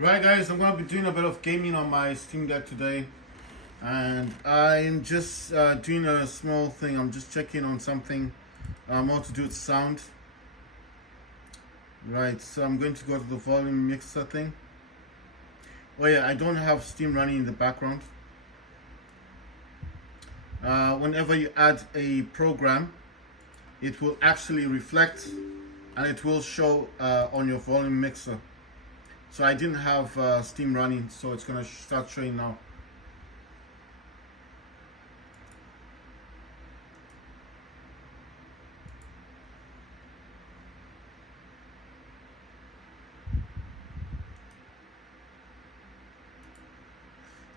Right guys, I'm going to be doing a bit of gaming on my Steam Deck today, and I'm just doing a small thing. I'm just checking on something more to do with sound. Right, so I'm going to go to the volume mixer thing. Oh yeah, I don't have Steam running in the background. Whenever you add a program, it will actually reflect and it will show on your volume mixer. So I didn't have Steam running, so it's gonna start showing now.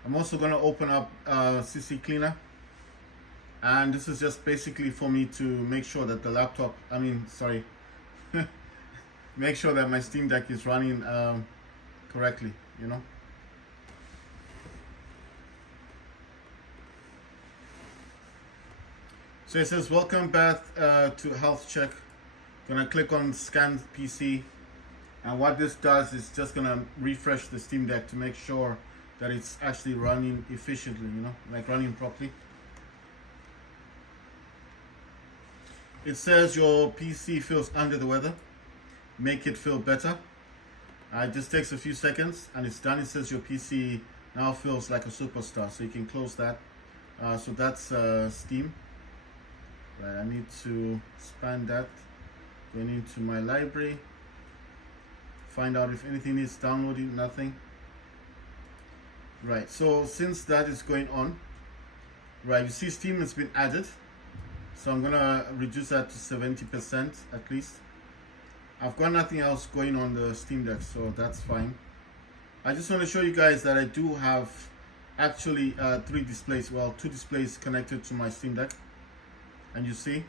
I'm also gonna open up CC Cleaner, and this is just basically for me to make sure that the laptop, make sure that my Steam Deck is running correctly, you know. So it says welcome back to health check. Gonna click on scan PC, and what this does is just gonna refresh the Steam Deck to make sure that it's actually running efficiently, you know, like running properly. It says your PC feels under the weather. Make it feel better. It just takes a few seconds and it's done. It says your PC now feels like a superstar, so you can close that. So that's Steam. Right, I need to expand that. Going into my library. Find out if anything is downloading. Nothing. Right, so since that is going on, right, you see Steam has been added. So I'm gonna reduce that to 70% at least. I've got nothing else going on the Steam Deck, so that's fine. I just want to show you guys that I do have actually two displays connected to my Steam Deck. And you see,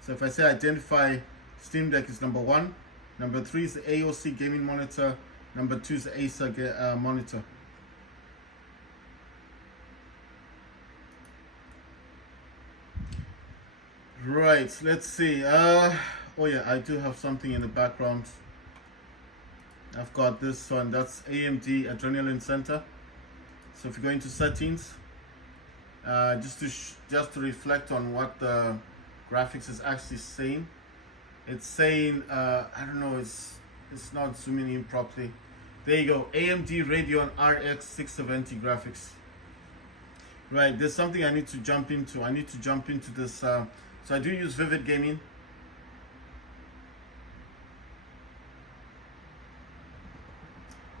so if I say identify Steam Deck is number 1, number 3 is the AOC gaming monitor, number 2 is the Acer monitor. Right, let's see. Oh yeah, I do have something in the background. I've got this one. That's AMD Adrenaline Center. So if you go into settings, just to reflect on what the graphics is actually saying, it's saying I don't know. It's not zooming in properly. There you go. AMD Radeon RX 670 graphics. Right, there's something I need to jump into. I need to jump into this. So I do use Vivid Gaming.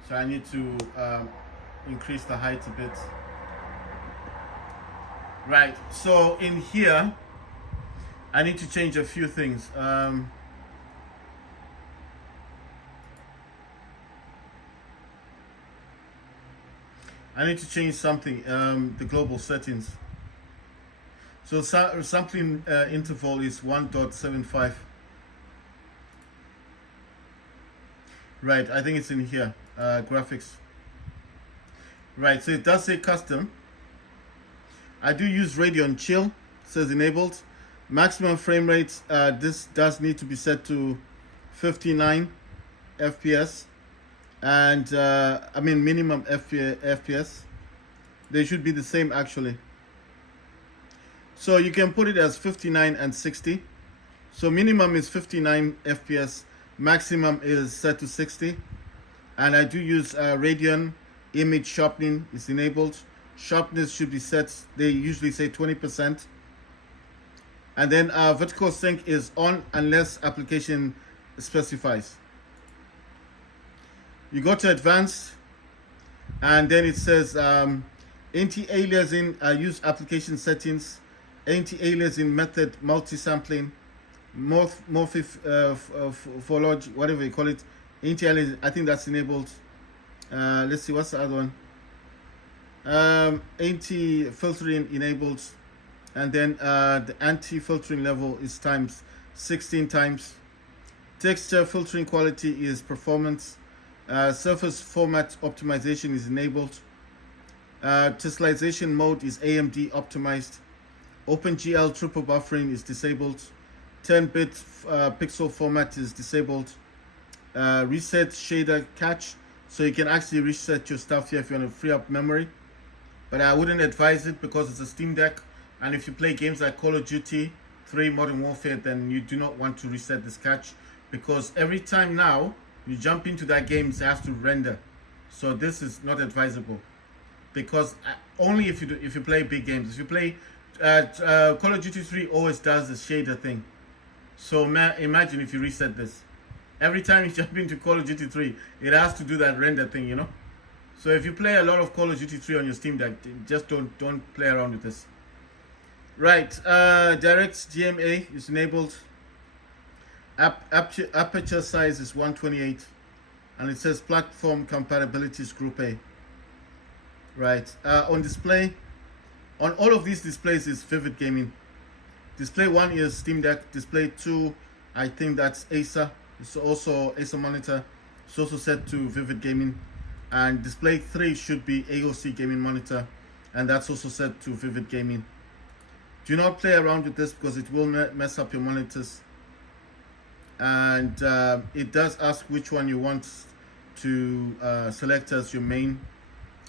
So I need to increase the height a bit. Right, so in here, I need to change a few things. I need to change something, the global settings. So sampling interval is 1.75. Right, I think it's in here, graphics. Right, so it does say custom. I do use Radeon Chill, it says enabled. Maximum frame rate, this does need to be set to 59 FPS. And minimum FPS. They should be the same actually. So you can put it as 59 and 60. So minimum is 59 FPS, maximum is set to 60. And I do use Radeon image sharpening is enabled. Sharpness should be set, they usually say 20%. And then vertical sync is on unless application specifies. You go to advanced, and then it says anti-aliasing, use application settings, anti-aliasing method, multi-sampling, morphology, whatever you call it, anti-aliasing, I think that's enabled. Let's see, what's the other one? Anti-filtering enabled, and then the anti-filtering level is times 16 times. Texture filtering quality is performance. Surface format optimization is enabled. Tessellation mode is AMD optimized. OpenGL triple buffering is disabled. 10-bit pixel format is disabled. Reset shader catch. So you can actually reset your stuff here if you want to free up memory. But I wouldn't advise it because it's a Steam Deck. And if you play games like Call of Duty 3 Modern Warfare, then you do not want to reset this cache, because every time now you jump into that game, it has to render. So this is not advisable, because only if you play big games. If you play Call of Duty 3 always does the shader thing. So imagine if you reset this. Every time you jump into Call of Duty 3, it has to do that render thing, you know. So if you play a lot of Call of Duty 3 on your Steam Deck, just don't play around with this. Right, direct GMA is enabled. Aperture size is 128, and it says platform compatibility is Group A. Right, on display, on all of these displays is Vivid Gaming. Display 1 is Steam Deck. Display 2, I think that's Acer. It's also Acer monitor. It's also set to Vivid Gaming. And display 3 should be AOC gaming monitor, and that's also set to Vivid Gaming. Do not play around with this because it will mess up your monitors. And it does ask which one you want to select as your main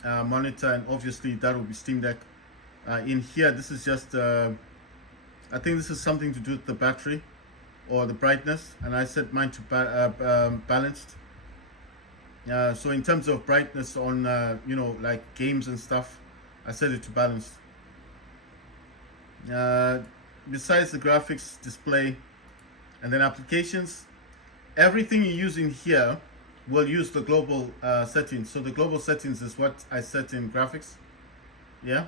monitor, and obviously that will be Steam Deck. In here, this is just I think this is something to do with the battery or the brightness, and I set mine to balanced. So in terms of brightness on like games and stuff, I set it to balanced. Besides the graphics, display, and then applications, everything you use in here will use the global settings. So the global settings is what I set in graphics. Yeah.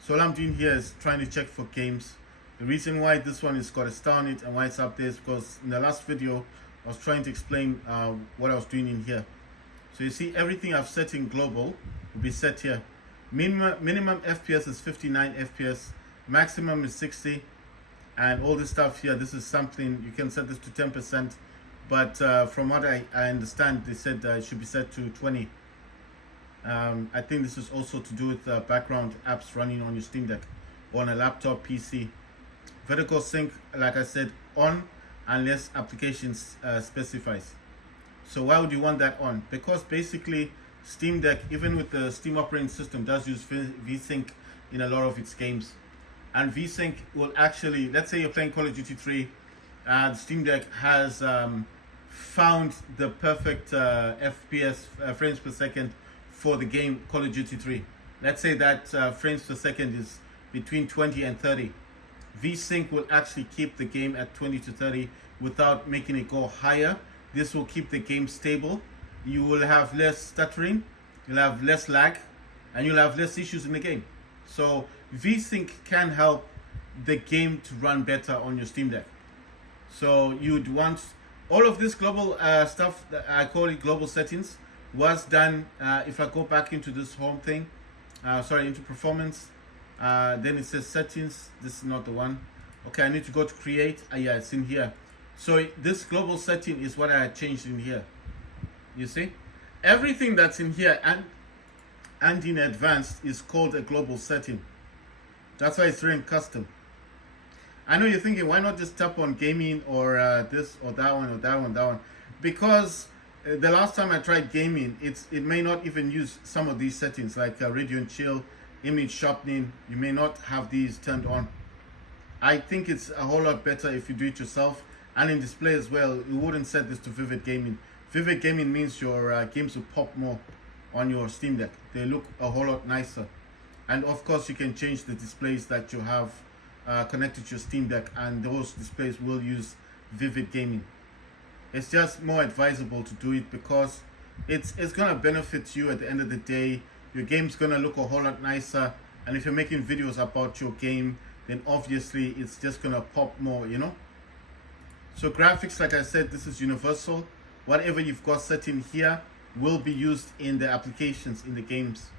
So all I'm doing here is trying to check for games. The reason why this one is got a star on it and why it's up there is because in the last video I was trying to explain what I was doing in here. So you see everything I've set in global will be set here. Minimum FPS is 59 FPS, maximum is 60, and all this stuff here, this is something you can set this to 10%, but from what I understand, they said it should be set to 20. I think this is also to do with background apps running on your Steam Deck or on a laptop PC. Vertical sync, like I said, on unless applications specifies. So why would you want that on? Because basically Steam Deck, even with the Steam operating system, does use VSync in a lot of its games. And VSync will actually, let's say you're playing Call of Duty 3, the Steam Deck has found the perfect FPS, frames per second, for the game Call of Duty 3. Let's say that frames per second is between 20 and 30. VSync will actually keep the game at 20 to 30 without making it go higher. This will keep the game stable. You will have less stuttering, you'll have less lag, and you'll have less issues in the game. So VSync can help the game to run better on your Steam Deck. So you'd want all of this global stuff, that I call it global settings, was done. If I go back into this home thing, into performance, then it says settings. This is not the one. Okay, I need to go to create. Yeah, it's in here. So this global setting is what I changed in here. You see, everything that's in here and in advanced is called a global setting. That's why it's running custom. I know you're thinking, why not just tap on gaming or this or that one or that one, that one? Because the last time I tried gaming, it may not even use some of these settings like radio and chill, image sharpening. You may not have these turned on. I think it's a whole lot better if you do it yourself. And in display as well, you wouldn't set this to Vivid Gaming. Vivid Gaming means your games will pop more on your Steam Deck. They look a whole lot nicer. And of course, you can change the displays that you have connected to your Steam Deck, and those displays will use Vivid Gaming. It's just more advisable to do it because it's gonna benefit you at the end of the day. Your game's gonna look a whole lot nicer, and if you're making videos about your game, then obviously it's just gonna pop more, you know. So graphics, like I said, this is universal. Whatever you've got set in here will be used in the applications in the games.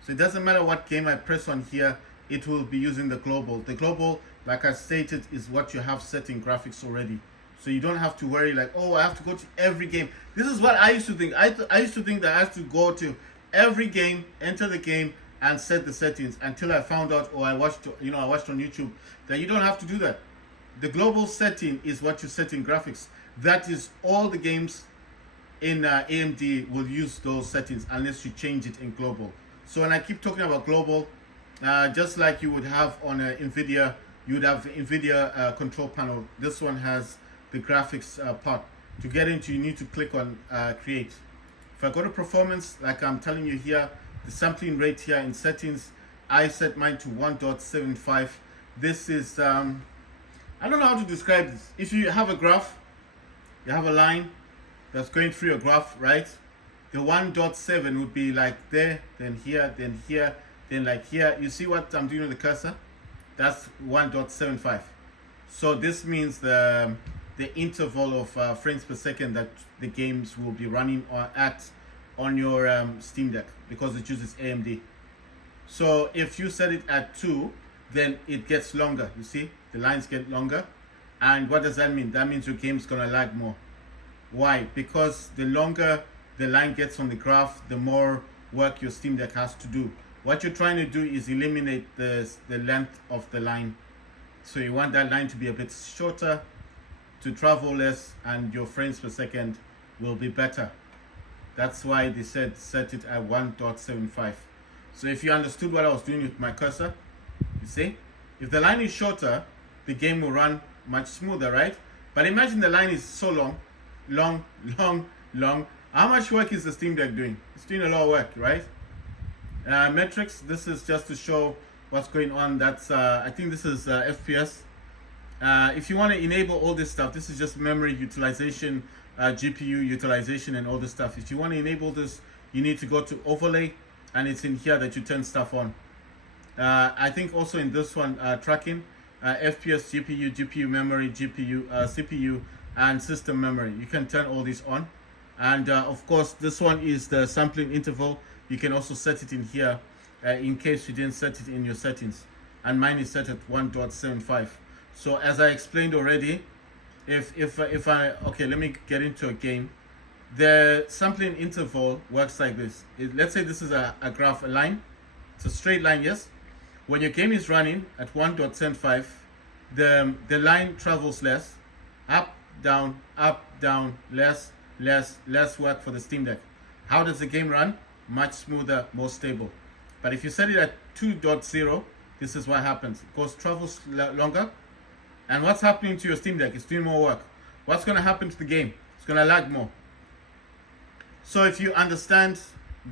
So it doesn't matter what game I press on here, it will be using the global. The global, like I stated, is what you have set in graphics already. So you don't have to worry like, oh, I have to go to every game. This is what I used to think. I used to think that I have to go to every game, enter the game, and set the settings, until I found out, or I watched on YouTube, that you don't have to do that. The global setting is what you set in graphics. That is all the games in AMD will use those settings unless you change it in global. So when I keep talking about global, just like you would have on a NVIDIA, you would have the NVIDIA control panel. This one has the graphics part. To get into, you need to click on create. If I go to performance, like I'm telling you here, the sampling rate here in settings, I set mine to 1.75. This is, I don't know how to describe this. If you have a graph, you have a line that's going through your graph, right? The 1.7 would be like there, then here, then like here. You see what I'm doing with the cursor? That's 1.75. So this means the interval of frames per second that the games will be running at on your Steam Deck, because it uses AMD. So if you set it at 2, then it gets longer. You see, the lines get longer. And what does that mean? That means your game's gonna lag more. Why? Because the longer the line gets on the graph, the more work your Steam Deck has to do. What you're trying to do is eliminate the length of the line. So you want that line to be a bit shorter, to travel less, and your frames per second will be better. That's why they said set it at 1.75. So if you understood what I was doing with my cursor, you see, if the line is shorter, the game will run much smoother, right? But imagine the line is so long. How much work is the Steam Deck doing? It's doing a lot of work, right? Metrics, this is just to show what's going on. That's I think this is FPS. If you want to enable all this stuff, this is just memory utilization, GPU utilization, and all this stuff. If you want to enable this, you need to go to overlay, and it's in here that you turn stuff on. I think also in this one, tracking, FPS, GPU memory, GPU, CPU, and system memory. You can turn all these on. And of course, this one is the sampling interval. You can also set it in here in case you didn't set it in your settings. And mine is set at 1.75. So as I explained already, if I, okay, let me get into a game. The sampling interval works like this. Let's say this is a graph, a line. It's a straight line, yes? When your game is running at 1.75, the line travels less, up, down, less work for the Steam Deck. How does the game run? Much smoother, more stable. But if you set it at 2.0, this is what happens. It travels longer. And what's happening to your Steam Deck? It's doing more work. What's going to happen to the game? It's going to lag more. So if you understand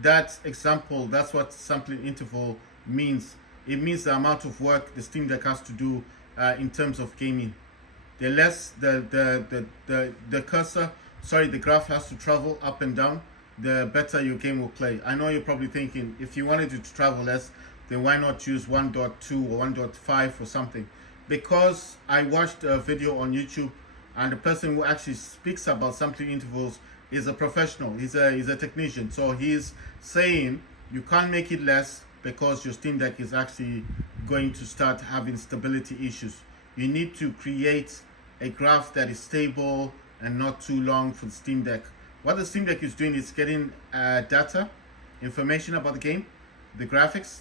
that example, that's what sampling interval means. It means the amount of work the Steam Deck has to do in terms of gaming. The less the cursor, sorry, the graph has to travel up and down, the better your game will play. I know you're probably thinking, if you wanted it to travel less, then why not use 1.2 or 1.5 or something? Because I watched a video on YouTube, and the person who actually speaks about sampling intervals is a professional. He's a technician. So he's saying you can't make it less because your Steam Deck is actually going to start having stability issues. You need to create a graph that is stable and not too long for the Steam Deck. What the Steam Deck is doing is getting data, information about the game, the graphics.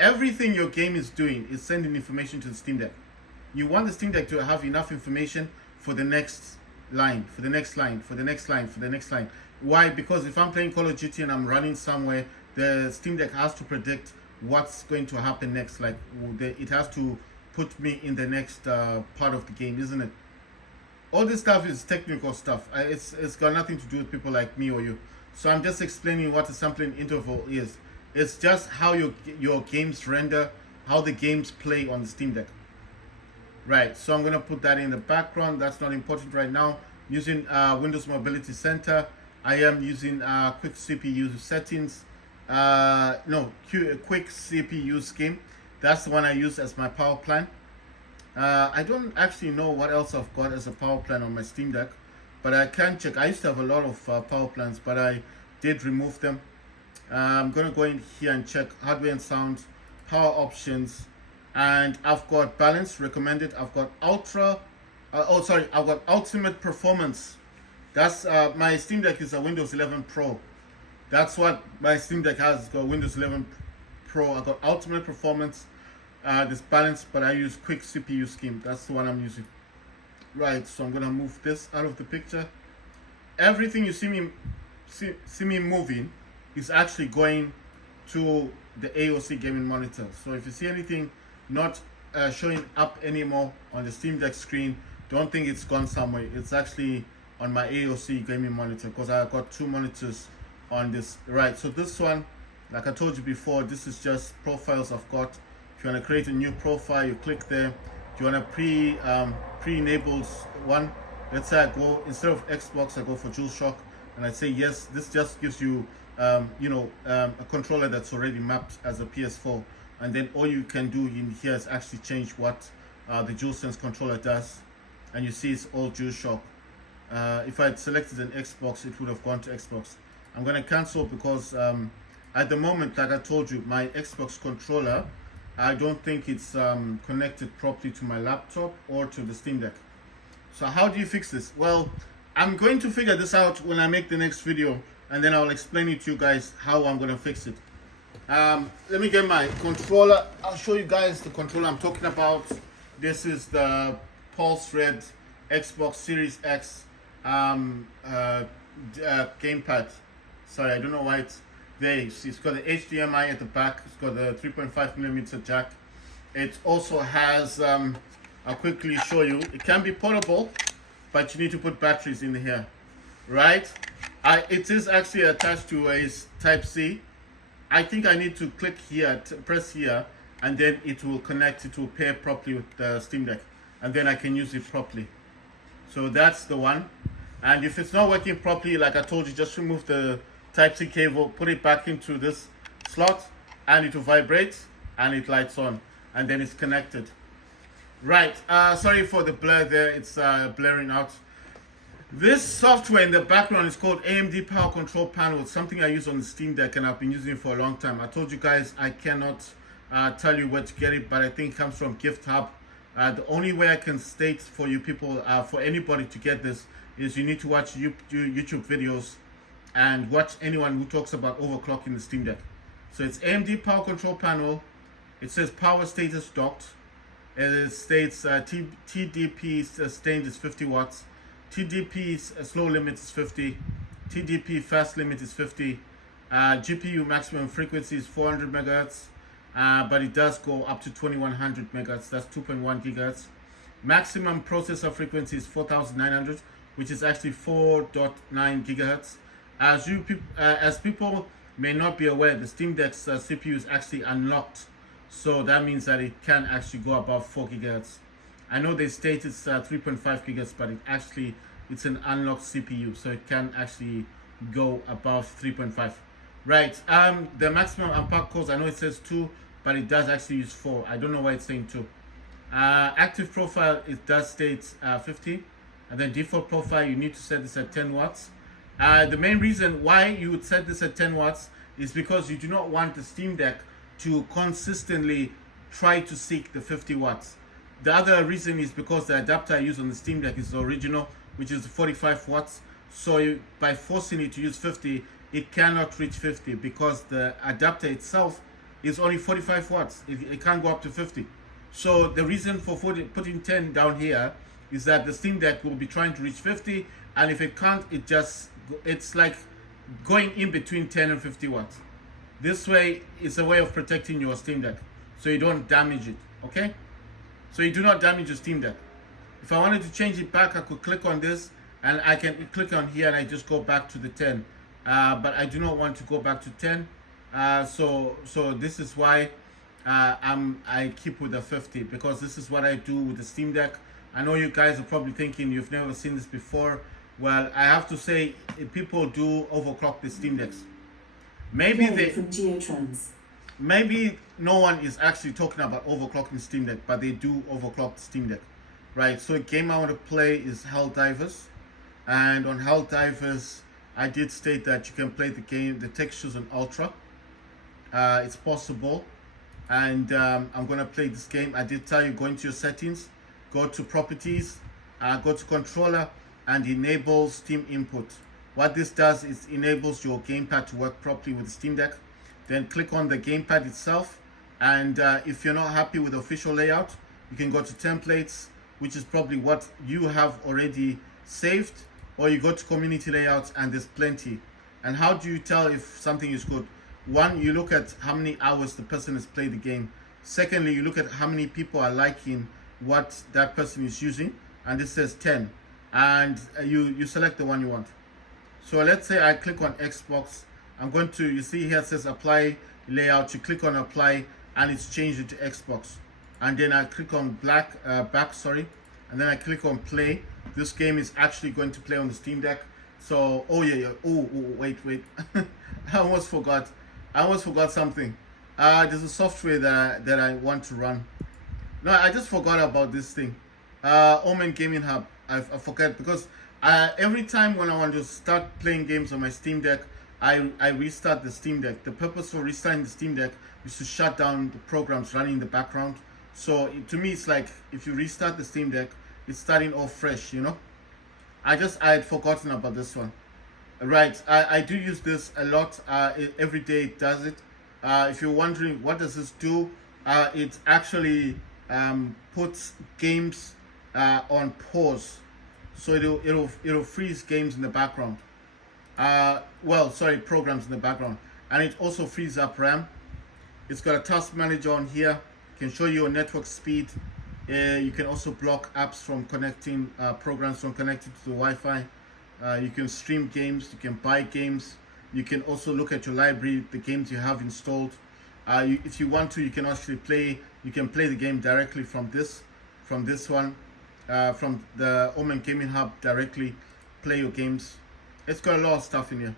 Everything your game is doing is sending information to the Steam Deck. You want the Steam Deck to have enough information for the next line, for the next line, for the next line, for the next line. Why? Because if I'm playing Call of Duty and I'm running somewhere, the Steam Deck has to predict what's going to happen next. Like it has to put me in the next part of the game, isn't it? All this stuff is technical stuff. It's got nothing to do with people like me or you. So I'm just explaining what a sampling interval is. It's just how your games render, how the games play on the Steam Deck. Right, so I'm going to put that in the background. That's not important right now. Using Windows Mobility Center. I am using quick CPU settings. Quick CPU scheme. That's the one I use as my power plan. I don't actually know what else I've got as a power plan on my Steam Deck, but I can check. I used to have a lot of power plans, but I did remove them. I'm going to go in here and check hardware and sound, power options, and I've got balance recommended. I've got ultra, I've got ultimate performance. That's my Steam Deck is a Windows 11 Pro. That's what my Steam Deck has. It's got Windows 11 Pro. I've got ultimate performance. This balance, but I use quick CPU scheme. That's the one I'm using. Right, so I'm gonna move this out of the picture. Everything you see me see me moving is actually going to the AOC gaming monitor. So if you see anything not showing up anymore on the Steam Deck screen, don't think it's gone somewhere. It's actually on my AOC gaming monitor, because I got two monitors on this. Right, so this one, like I told you before, this is just profiles I've got. If you want to create a new profile, you click there. If you want a pre-enabled one, let's say I go, instead of Xbox, I go for DualShock, and I say yes. This just gives you a controller that's already mapped as a PS4, and then all you can do in here is actually change what the DualSense controller does, and you see it's all DualShock. If I had selected an Xbox, it would have gone to Xbox. I'm going to cancel because at the moment, like I told you, my Xbox controller, I don't think it's connected properly to my laptop or to the Steam Deck. So how do you fix this? Well, I'm going to figure this out when I make the next video, and then I'll explain it to you guys how I'm going to fix it. Let me get my controller. I'll show you guys the controller I'm talking about. This is the Pulse Red Xbox Series X gamepad. Sorry, I don't know why it's there. It's got the HDMI at the back. It's got the 3.5mm jack. It also has, I'll quickly show you, it can be portable, but you need to put batteries in here, right? It is actually attached to a Type-C. I think I need to click here, press here, and then it will connect, it will pair properly with the Steam Deck, and then I can use it properly. So that's the one. And if it's not working properly, like I told you, just remove the Type-C cable, put it back into this slot, and it will vibrate, and it lights on, and then it's connected. Right, sorry for the blur there, it's blurring out. This software in the background is called AMD Power Control Panel. It's something I use on the Steam Deck, and I've been using it for a long time. I told you guys I cannot tell you where to get it, but I think it comes from GiftHub. The only way I can state for you people, for anybody to get this, is you need to watch YouTube videos and watch anyone who talks about overclocking the Steam Deck. So it's AMD Power Control Panel. It says power status docked. It states TDP sustained is 50 watts. TDP slow limit is 50. TDP fast limit is 50. GPU maximum frequency is 400 megahertz. But it does go up to 2100 megahertz. That's 2.1 gigahertz. Maximum processor frequency is 4900, which is actually 4.9 gigahertz. As people may not be aware, the Steam Deck's CPU is actually unlocked, so that means that it can actually go above 4 gigahertz. I know they state it's 3.5 gigahertz, but it's an unlocked CPU, so it can actually go above 3.5. Right. The maximum unpack cores, I know it says 2, but it does actually use 4. I don't know why it's saying 2. Active profile, it does state 50, and then default profile, you need to set this at 10 watts. The main reason why you would set this at 10 watts is because you do not want the Steam Deck to consistently try to seek the 50 watts. The other reason is because the adapter I use on the Steam Deck is the original, which is 45 watts. So by forcing it to use 50, it cannot reach 50 because the adapter itself is only 45 watts. It can't go up to 50. So the reason for putting 10 down here is that the Steam Deck will be trying to reach 50, and if it can't, it's like going in between 10 and 50 watts. This way, it's a way of protecting your Steam Deck, so you don't damage it, okay? So you do not damage your Steam Deck. If I wanted to change it back, I could click on this, and I can click on here, and I just go back to the 10. But I do not want to go back to 10. So this is why I keep with the 50, because this is what I do with the Steam Deck. I know you guys are probably thinking you've never seen this before. Well, I have to say, people do overclock the Steam Decks. Maybe no one is actually talking about overclocking Steam Deck, but they do overclock the Steam Deck, right? So a game I want to play is Helldivers, and on Helldivers, I did state that you can play the game, the textures on Ultra. It's possible, and I'm gonna play this game. I did tell you, go into your settings, go to properties, go to controller, and enable Steam input. What this does is enables your gamepad to work properly with the Steam Deck. Then click on the gamepad itself, and if you're not happy with the official layout, you can go to templates, which is probably what you have already saved, or you go to community layouts, and there's plenty. And how do you tell if something is good? One, you look at how many hours the person has played the game. Secondly, you look at how many people are liking what that person is using, and this says 10, and you select the one you want. So let's say I click on Xbox. I'm going to, you see here it says apply layout. You click on apply and it's changed it to Xbox. And then I click on back, and then I click on play. This game is actually going to play on the Steam Deck. So, wait. I almost forgot something. There's a software that I want to run. No, I just forgot about this thing. Omen Gaming Hub. I forget because every time when I want to start playing games on my Steam Deck, I restart the Steam Deck. The purpose for restarting the Steam Deck is to shut down the programs running in the background. So to me, it's like if you restart the Steam Deck, it's starting off fresh, you know. I had forgotten about this one. Right, I do use this a lot. Every day it does it. If you're wondering what does this do, it actually puts games on pause, so it'll freeze games in the background. Programs in the background, and it also frees up RAM. It's got a task manager on here. It can show you your network speed. You can also block apps from connecting, programs from connecting to the Wi-Fi. You can stream games. You can buy games. You can also look at your library, the games you have installed. If you want to, you can actually play. You can play the game directly from this one, from the Omen Gaming Hub directly. Play your games. It's got a lot of stuff in here.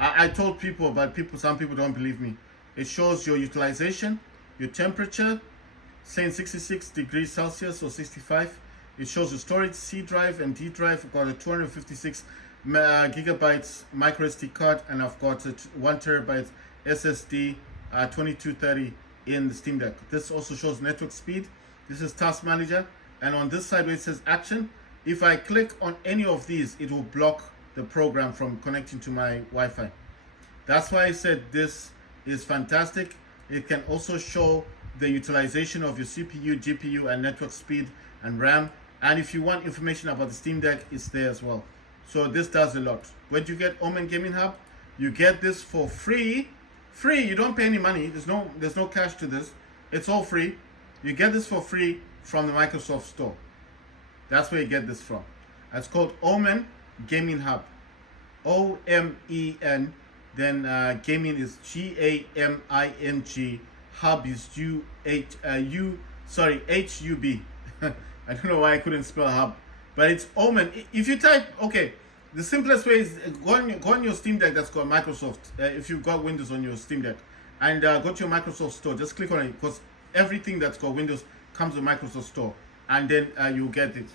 I told people, but some people don't believe me. It shows your utilization, your temperature, saying 66 degrees Celsius or 65. It shows your storage, C drive and D drive. I've got a 256 gigabytes micro SD card, and I've got a 1 terabyte SSD 2230 in the Steam Deck. This also shows network speed. This is task manager, and on this side where it says action, if I click on any of these, it will block the program from connecting to my Wi-Fi. That's why I said this is fantastic. It can also show the utilization of your CPU, GPU, and network speed and RAM. And if you want information about the Steam Deck, it's there as well. So this does a lot. When you get Omen Gaming Hub, you get this for free. Free, you don't pay any money. There's no cash to this. It's all free. You get this for free from the Microsoft Store. That's where you get this from. It's called Omen Gaming Hub. OMEN. Then gaming is GAMING. Hub is HUB. I don't know why I couldn't spell hub, but it's Omen. If you type, the simplest way is go on your Steam Deck that's got Microsoft. If you've got Windows on your Steam Deck, and go to your Microsoft Store, just click on it because everything that's got Windows comes with Microsoft Store, and then you'll get it.